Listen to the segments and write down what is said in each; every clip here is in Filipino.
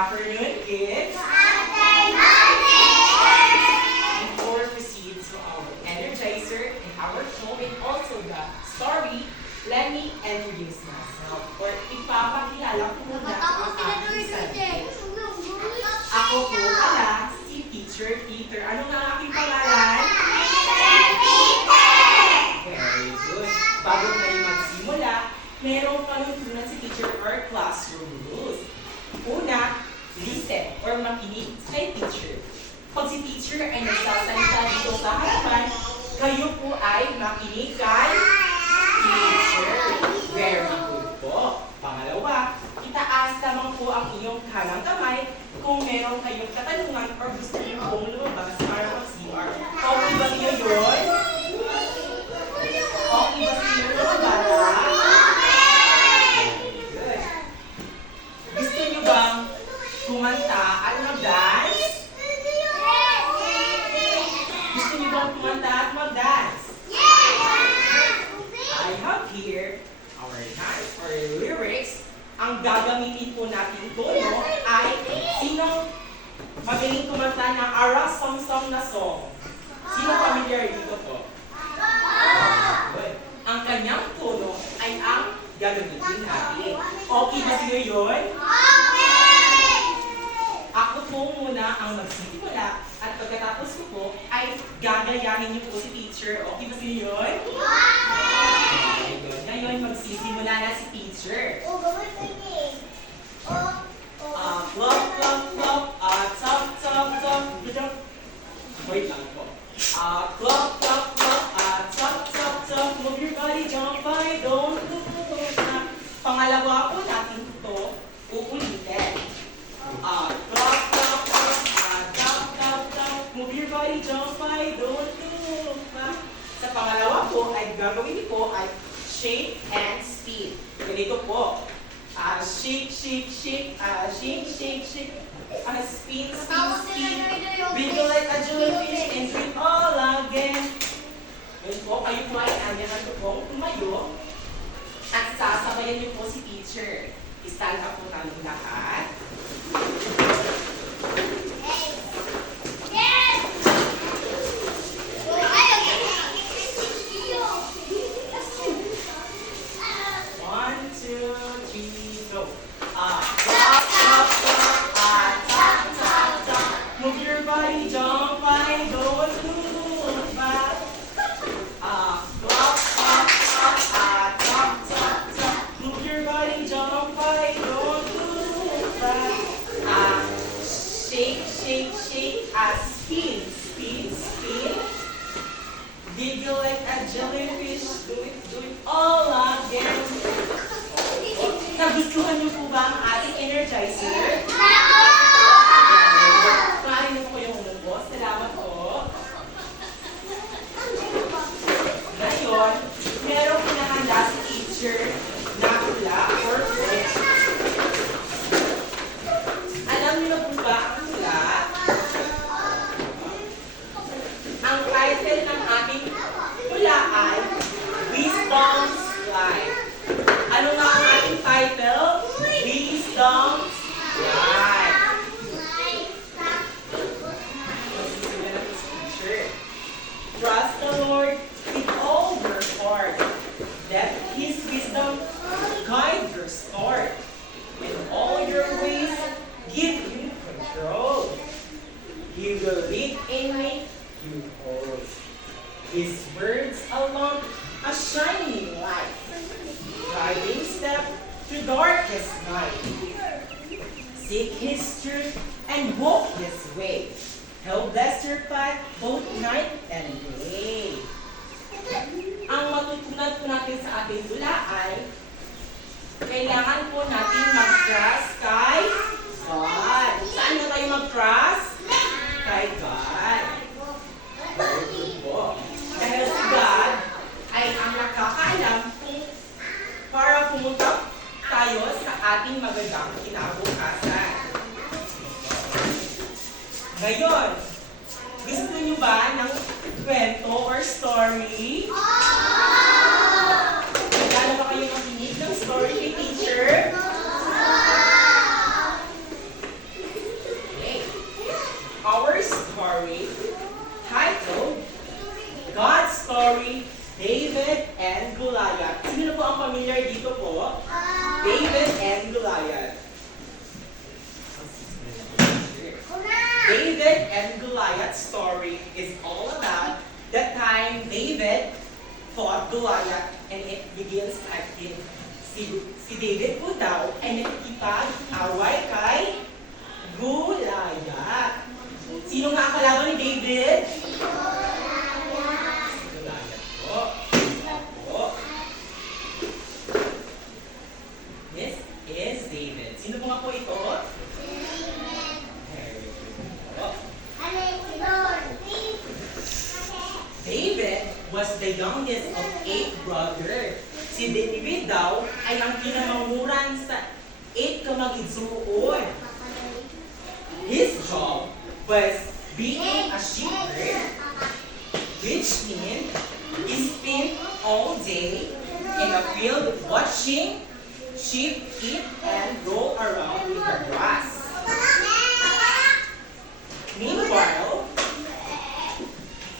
afternoon, kids. Before we proceed to our energizer and our show and also the story, let me introduce myself. Or ipapakilala ko muna ang aking sarili. Ako po pala si Teacher Peter. Ano nga ang aking pangalan? Very good. Bago tayo magsimula, merong panuntunan si Teacher or classroom rules. Una, listen or makinig kay teacher. Pag si teacher ay nagsasalita dito sa harapan, kayo po ay makinig kay teacher. Very good po. Pangalawa, itaas lamang po ang iyong kanang kamay kung meron kayong katanungan or gusto niyo pong lumabas para mag-CR. Okay ba niyo yun? Okay ba niyo lumabas? Good. Gusto niyo bang kumanta at mag-dance? Gusto niyo bang kumanta at mag-dance? I have here our lyrics. Ang gagamitin po natin tono ay sinong magaling kumanta ng Ara Song Song na song. Sino familiar dito po? Good. Ang kanyang tono ay ang gagamitin natin. Okay ba sa'yo yun? Ako po muna ang magsisimula at pagkatapos ko po ay gagayahin niyo po si teacher. Okay ba sa'yo yun? Ngayon magsisimula na si teacher. Clap, clap, clap. Tap, tap, tap. Wait lang po. Clap, clap, clap. Tap, tap, tap. Move your body, jump by, don't look back. Pangalawa po natin ito uulitin. Clap, clap, clap. Tap, tap, tap. Move your body, jump by, don't look back. Sa pangalawa po ay gagawin po ay shake and spin. Ganito po. Shake, shake, shake. Shake, shake, shake. Spin, spin, spin. Wiggle like a jellyfish and do it all again. Ngayon po, kayo po ay anyahan ko pong tumayo at sasabayan niyo po si teacher. Stand up po kami lahat. Shake, shake, shake, spin, spin, spin. Wiggle like a jellyfish, do it all again. Nagustuhan niyo po ba ang ating energizer? Maaari niyo po kayong umubos. Salamat po. Ngayon, merong pinahanda si teacher na hula or fresh. Alam niyo na po ba ang hula? Ang title ng ating hula ay Wisdom's Life. Ano nga ang ating title? Wisdom's Life. Magsisimula na po si teacher. Trust the Lord with all your heart. Let His wisdom guide your start. In all your ways, give Him control. He will lead and make you whole. His words alone a shining light, guiding step through darkest night. Seek His truth and walk His way. He'll bless your path both night and day. Ang matutunan po natin sa ating hula ay kailangan po natin mag-trust kay God. Saan na tayo mag-trust? Kay God. Very good po. Dahil si God ay ang nakakaalam kung para pumunta tayo sa ating magandang kinabukasan. Ngayon, gusto niyo ba ng kwento or story? Nagkala ba kayo makinig ng story kay teacher? that story is all about the time David fought Goliath, and it begins at him. Si David po daw ay nakikipag-away kay Goliath. Sino nga ang kalaban ni David? Goliath po. Opo. This is David. Sino po nga po ito? Very good po. David was the youngest of 8 brothers. Si David daw ay ang pinamamuran sa 8 kamag-igsuon. His job was being a shepherd, which means he spent all day in a field watching sheep eat and roll around in the grass. Meanwhile,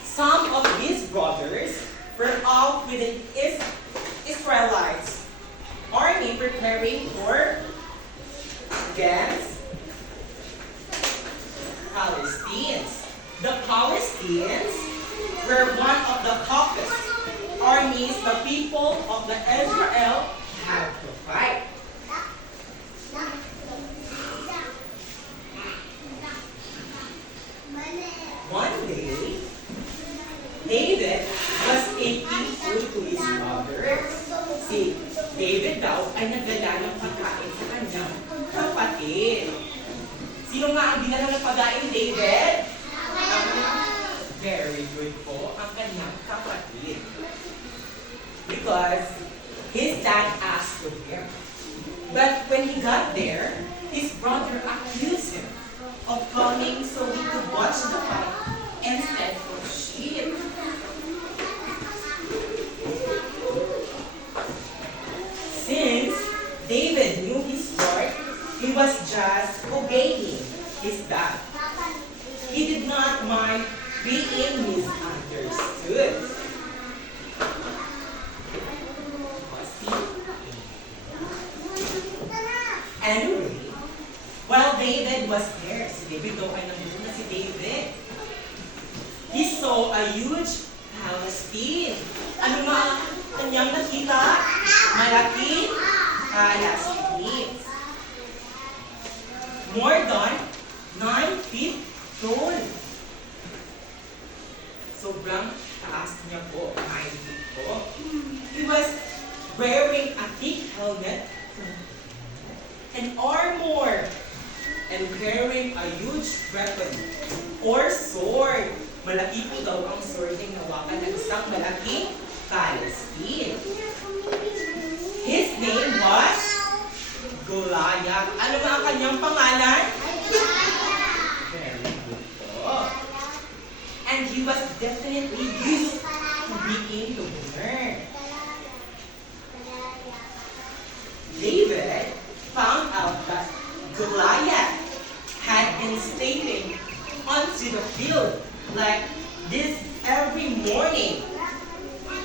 some of his brothers were off with the Israelites army preparing for against Palestinians. The Palestinians were one of the toughest armies the people of the Israel had to fight. One day, David was taking food to his brother. Si David daw ay nagdala ng pagkain sa kanyang kapatid. Sino nga ang dinala ng pagkain ni David? Very good po, ang kanyang kapatid. Because his dad asked for him. But when he got there, his brother accused him of coming so he could watch the fight instead of sheep. Since David knew his part, he was just obeying his dad. He did not mind being misunderstood. Anyway, while David was there, si David daw ay nandun na si David. He saw a huge Palestine. Ano nga kanyang nakita? Malaking Palestine. More than 9 feet tall. Sobrang taas niya po, 9 feet po. He was wearing a thick helmet and armor and carrying a huge weapon or sword. Malaki po daw ang sword ng hawakan ng isang malaking Palestine. His name was Goliath. Ano ba ang kanyang pangalan? Very good po. And he was definitely used to being the winner. David found out that Goliath had been stepping onto the field like this every morning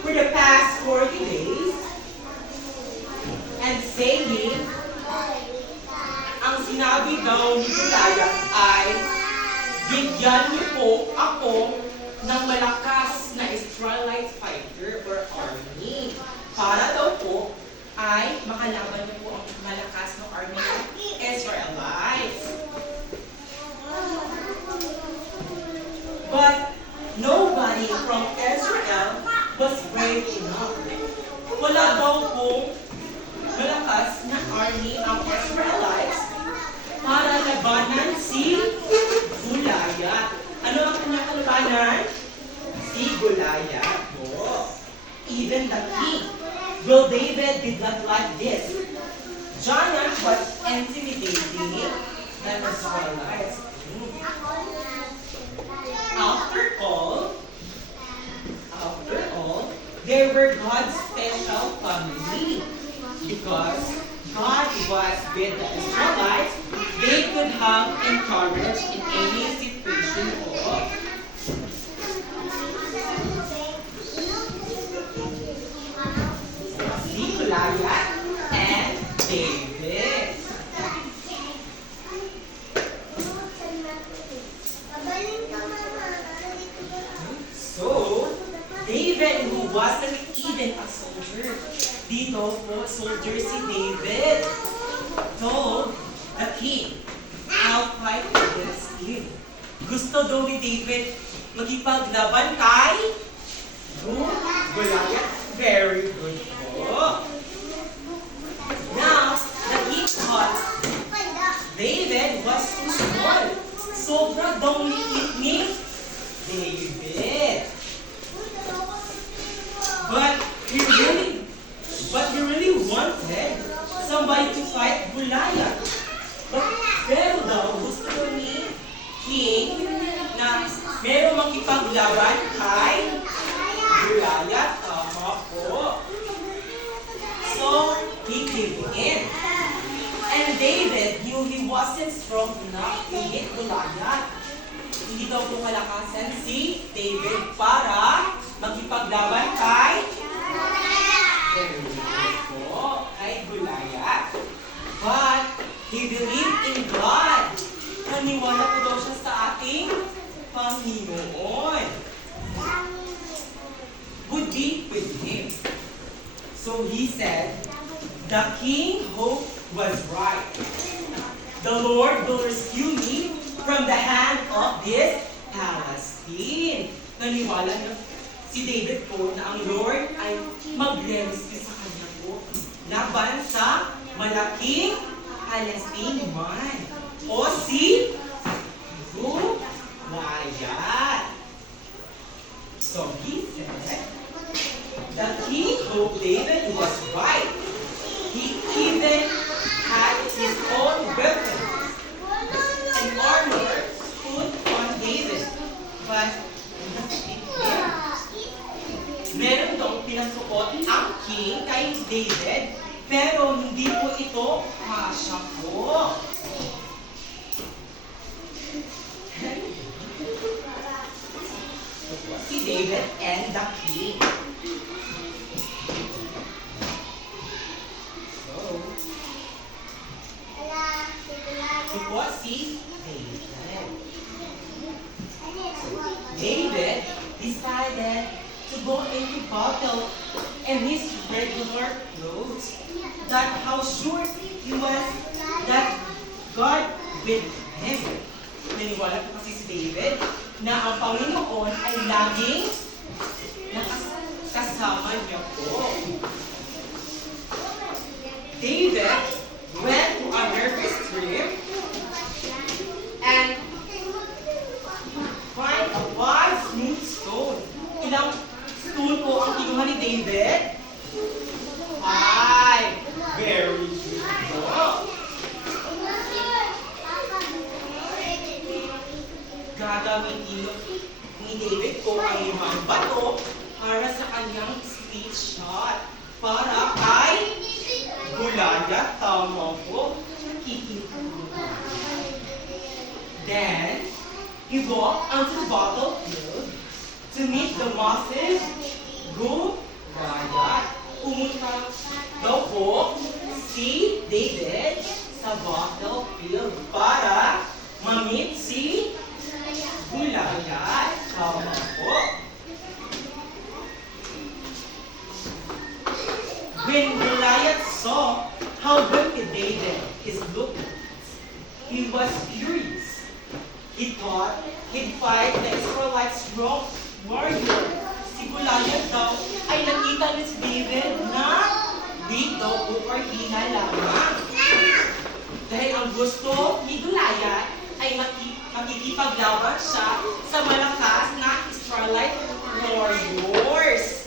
for the past 40 days and saying, ang sinabi daw ni Goliath ay, bigyan niyo po ako ng malakas na Israelite fighter or army. Para daw po ay makalaban niyo po ang malakas na army ng Israelites. But nobody from Israel was brave enough. Wala daw pong malakas na army ang Israelites para labanan si Goliath. Ano ang kanyang kalabanan? Si Goliath po. Even the king, well, David did not like this. Giant was intimidating the Israelites. After all, they were God's special family. Because God was with the Israelites, they could have encouraged in any situation of Goliath and David. daw po soldier si David told the king, I'll fight against you. Gusto daw ni David magipaglaban kay Goliath. Very good po. Now, the king thought David was too small. Sobra daw liit ni David. But he really wanted somebody to fight Goliath. Pero daw gusto ni king na meron makipaglaban kay Goliath. Tama po. So, he gave in. And David knew he wasn't strong enough to hit Goliath. Hindi daw po kalakasan si David para magipaglaban kay Goliath. But he believed in God. Naniwala po daw siya sa ating Panginoon. Would be with him. So he said, the king hoped was right. The Lord will rescue me from the hand of this Palestine. Naniwala na si David po na ang Lord ay mag-rescue sa kanya po laban sa malaking Palestine man o si Goliath. So he said, the king hoped David was right. He even had his own weapons and armor put on David. But meron daw pinasuot ang king kay David, pero hindi po ito kasya po. Si David and the king. Ito po si David. David decided to go into battle in his regular clothes. That's how sure he was that God with him. Naniwala po kasi si David na ang Panginoon ay laging kasama niya po. David went to a nervous trip and find a wide smooth stone. Ilang stone po ang kinuha ni David? 5. Very good po. Gagamitin ni David po ang 5 bato para sa kanyang speech shot. Para kay Goliath. Tama po. Then, he walked onto the battlefield to meet the massive Goliath. Pumunta daw po si David sa battlefield para ma-meet si Goliath. Tama po. When Goliath saw how wicked David is looking, he was furious. He thought he'd fight the Israelites' strong warrior. Si Goliath daw ay nakita ni si David na dito or hina lamang. Dahil ang gusto ni Goliath ay makikipaglaban siya sa malakas na Israelite warriors.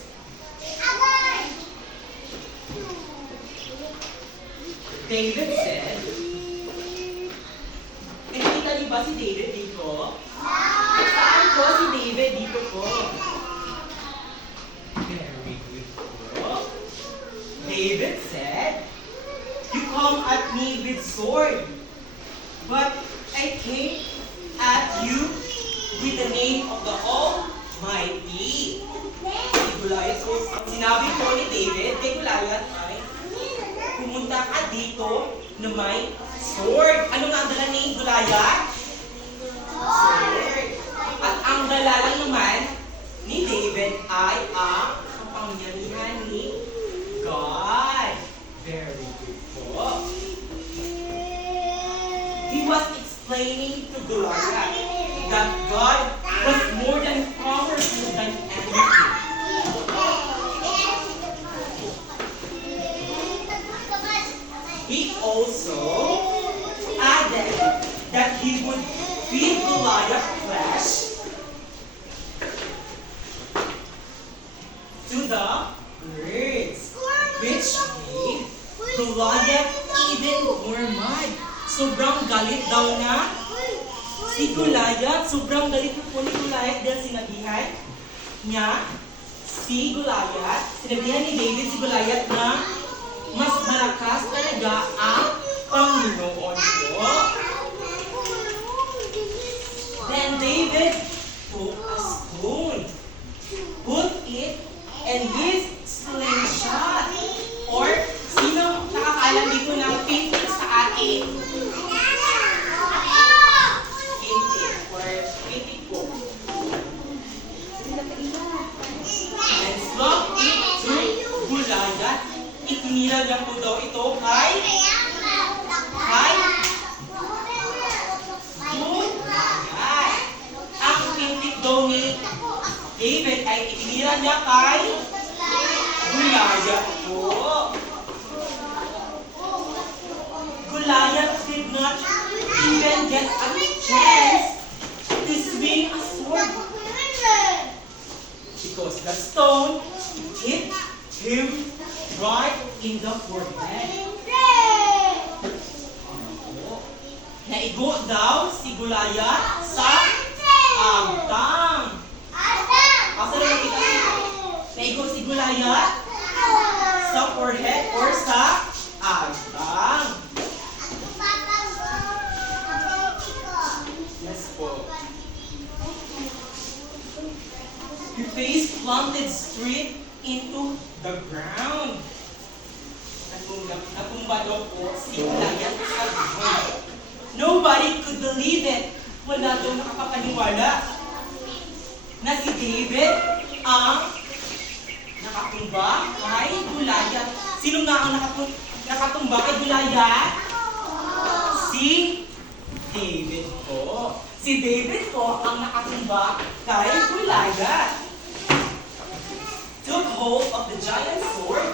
David said, nakikita niyo ba si David dito? Saan po si David dito po? Very good po. David said, you come at me with sword, but I came at you with the name of the Almighty. Si Goliath, so sinabi po ni David kay Goliath ay, pumunta ka dito na may sword. Ano nga ang dala ni Goliath? Sword. At ang dala lang naman ni David ay ang kapangyarihan ni God. he was explaining to Goliath that God was more than powerful than anything. He also added that he would feed Goliath flesh to the birds, which made Goliath even more mad. Sobrang galit daw na si Goliath. Sobrang galit po ni Goliath dahil sinabihan niya si Goliath, sinabihan ni David si Goliath na mas malakas talaga ang Panginoon ko. Then David took a stone, put it in his slingshot. Or, sino nakakaalam dito ng painting sa atin? Painting or painting po. And slung it to Goliath. Itinira niya po daw ito kay Goliath. Ang painting daw ni David ay itinira niya kay Goliath po. Goliath did not even get a chance to swing a sword because the stone hit him right in the forehead. Naigo daw si Goliath sa agtang. Asa na nakita siya? Naigo si Goliath sa forehead or sa agtang. Yes po. Your face planted straight into the ground. Natumba daw po si Goliath sa ground. Nobody could believe it. Wala daw nakakapaniwala na si David ang nakatumba kay Goliath. Sino nga ang nakatumba kay Goliath? Si David po. Si David po ang nakatumba kay Goliath. Took hold of the giant sword.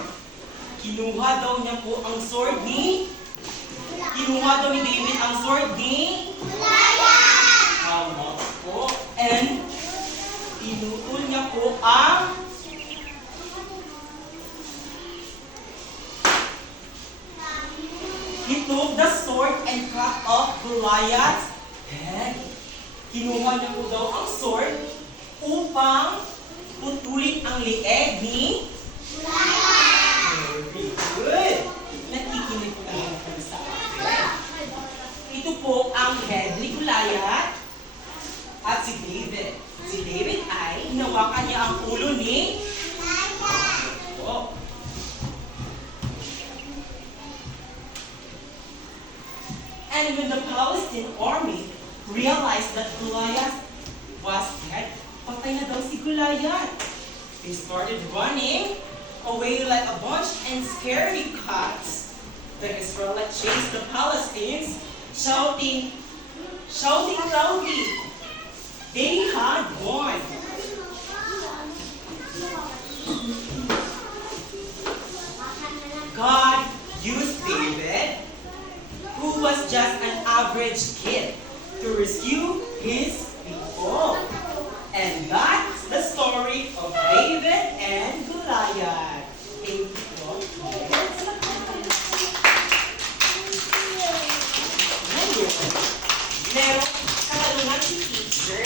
Kinuha daw niya po ang sword ni David ang sword ni Goliath. Tama po. And pinutol niya po ang he took the sword and cut off Goliath's head. Kinuha niya po daw ang sword upang putulin ang leeg ni Goliath. Very good. Nakikinig po talaga kayo sa akin. Ito po ang head ni Goliath at si David. Si David ay hinawakan niya ang ulo ni Goliath. And when the Palestinian army realized that Goliath was dead, patay na daw si Goliath. They started running away like a bunch and scary cats. The Israelites chased the Palestinians, shouting loudly. They had won. God used David, who was just an average kid, to rescue his people. And that's the story of David and Goliath. Thank you po. Ngayon, merong katanungan si teacher.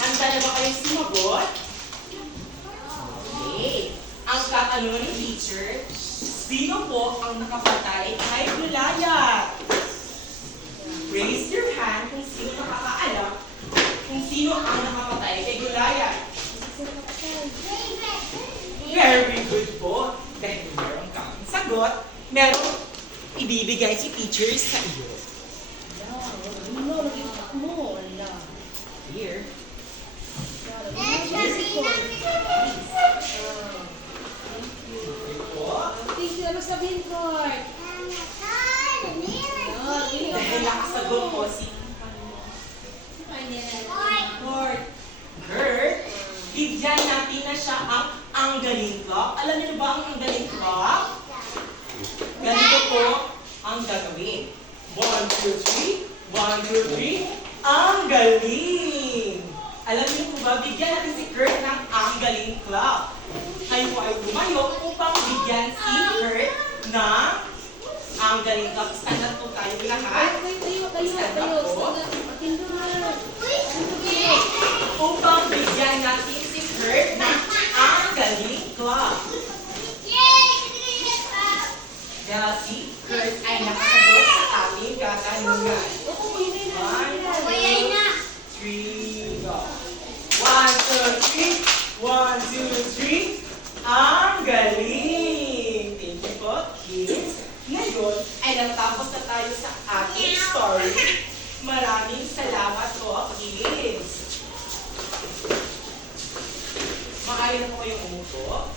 Handa na ba kayong sumagot? Okay. Ang katanungan ni teacher, sino po ang nakapatay kay Goliath? Raise your hand kung sino nakakaalam kung sino ang nakapatay kay Goliath. Very good po. Dahil meron kang sagot, meron ibibigay si teacher sa iyo. Here. Thank you. Ano sabihin ko? Dahil nakasagot po si Lord. Kurt, bigyan natin na siya ang galing clock. Alam niyo ba ang galing clock? Ganito po ang gagawin. 1, 2, 3. 1, 2, 3. Ang galing! Alam niyo po ba, bigyan natin si Kurt ng ang galing clock. Kayo po ay tumayo upang bigyan si Kurt ng ang galing clock. Stand up po tayo lahat. Stand up po. Upang bigyan natin si Kurt ng ang galing clock. Dahil si Kurt ay nakasagot sa ating katanungan. 1, 2, 3, go. 1, 2, 3. 1, 2, 3. Ang galing! Thank you po, kids. Ngayon ay natapos na tayo sa ating story. Maraming salamat po, kids. Maayon po yung umupo.